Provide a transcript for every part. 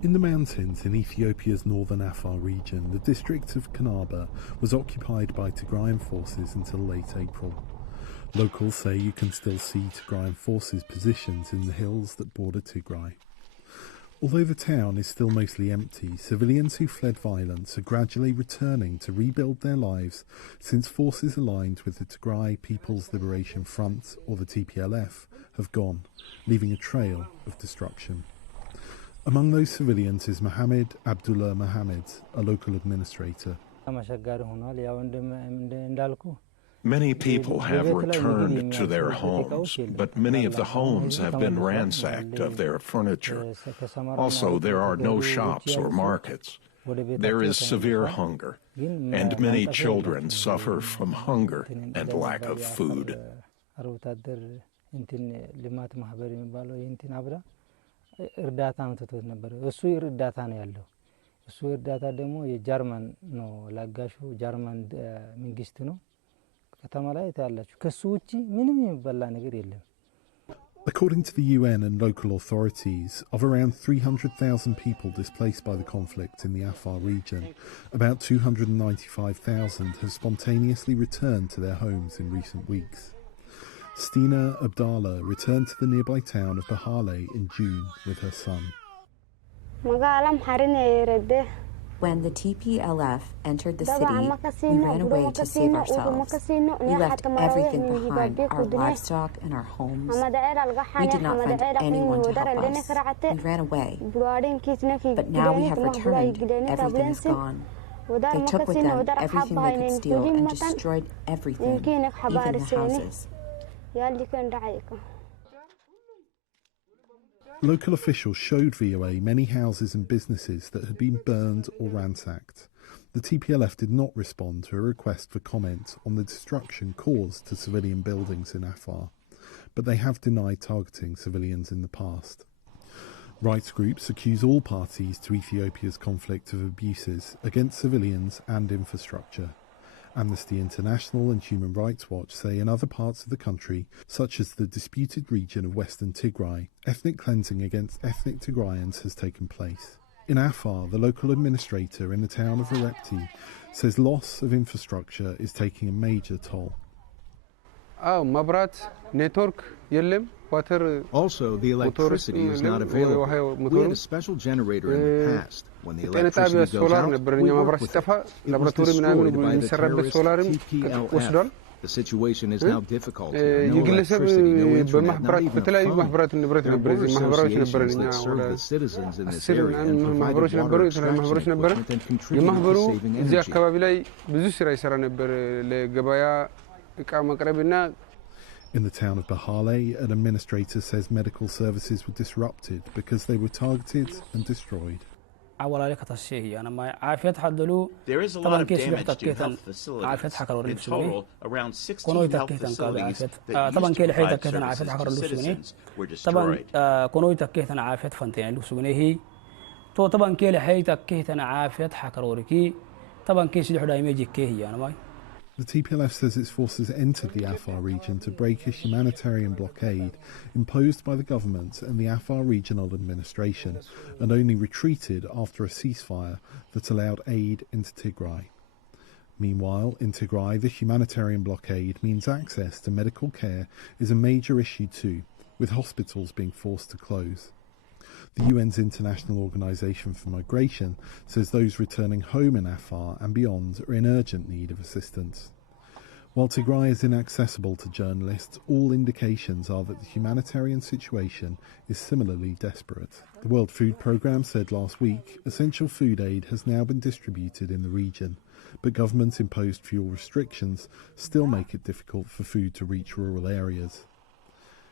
In the mountains in Ethiopia's northern Afar region, the district of Kanaba was occupied by Tigrayan forces until late April. Locals say you can still see Tigrayan forces positions in the hills that border Tigray. Although the town is still mostly empty, civilians who fled violence are gradually returning to rebuild their lives since forces aligned with the Tigray People's Liberation Front, or the TPLF, have gone, leaving a trail of destruction. Among those civilians is Mohammed Abdullah Mohammed, a local administrator. Many people have returned to their homes, but many of the homes have been ransacked of their furniture. Also, there are no shops or markets. There is severe hunger, and many children suffer from hunger and lack of food. According to the UN and local authorities, of around 300,000 people displaced by the conflict in the Afar region, about 295,000 have spontaneously returned to their homes in recent weeks. Stina Abdallah returned to the nearby town of Bahale in June with her son. When the TPLF entered the city, we ran away to save ourselves. We left everything behind, our livestock and our homes. We did not find anyone to help us. We ran away. But now we have returned. Everything is gone. They took with them everything they could steal and destroyed everything, even the houses. Local officials showed VOA many houses and businesses that had been burned or ransacked. The TPLF did not respond to a request for comment on the destruction caused to civilian buildings in Afar, but they have denied targeting civilians in the past. Rights groups accuse all parties to Ethiopia's conflict of abuses against civilians and infrastructure. Amnesty International and Human Rights Watch say in other parts of the country, such as the disputed region of Western Tigray, ethnic cleansing against ethnic Tigrayans has taken place. In Afar, the local administrator in the town of Erepti says loss of infrastructure is taking a major toll. Also, the electricity is not available. We had a special generator in the past. When the electricity goes out, we work with it. It was destroyed by the terrorist TPLF. The situation is now difficult. No electricity, no internet, not even a phone. There were associations that serve the citizens in this area and provided water extraction equipment and contributed to saving energy. In the town of Bahale, an administrator says medical services were disrupted because they were targeted and destroyed. There is a lot of damage to health facilities. In total, around 16 health facilities that used to provide services to citizens were destroyed. The TPLF says its forces entered the Afar region to break a humanitarian blockade imposed by the government and the Afar Regional Administration, and only retreated after a ceasefire that allowed aid into Tigray. Meanwhile, in Tigray, the humanitarian blockade means access to medical care is a major issue too, with hospitals being forced to close. The UN's International Organization for Migration says those returning home in Afar and beyond are in urgent need of assistance. While Tigray is inaccessible to journalists, all indications are that the humanitarian situation is similarly desperate. The World Food Programme said last week essential food aid has now been distributed in the region, but government-imposed fuel restrictions still make it difficult for food to reach rural areas.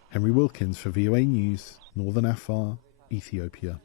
Henry Wilkins for VOA News, Northern Afar, Ethiopia.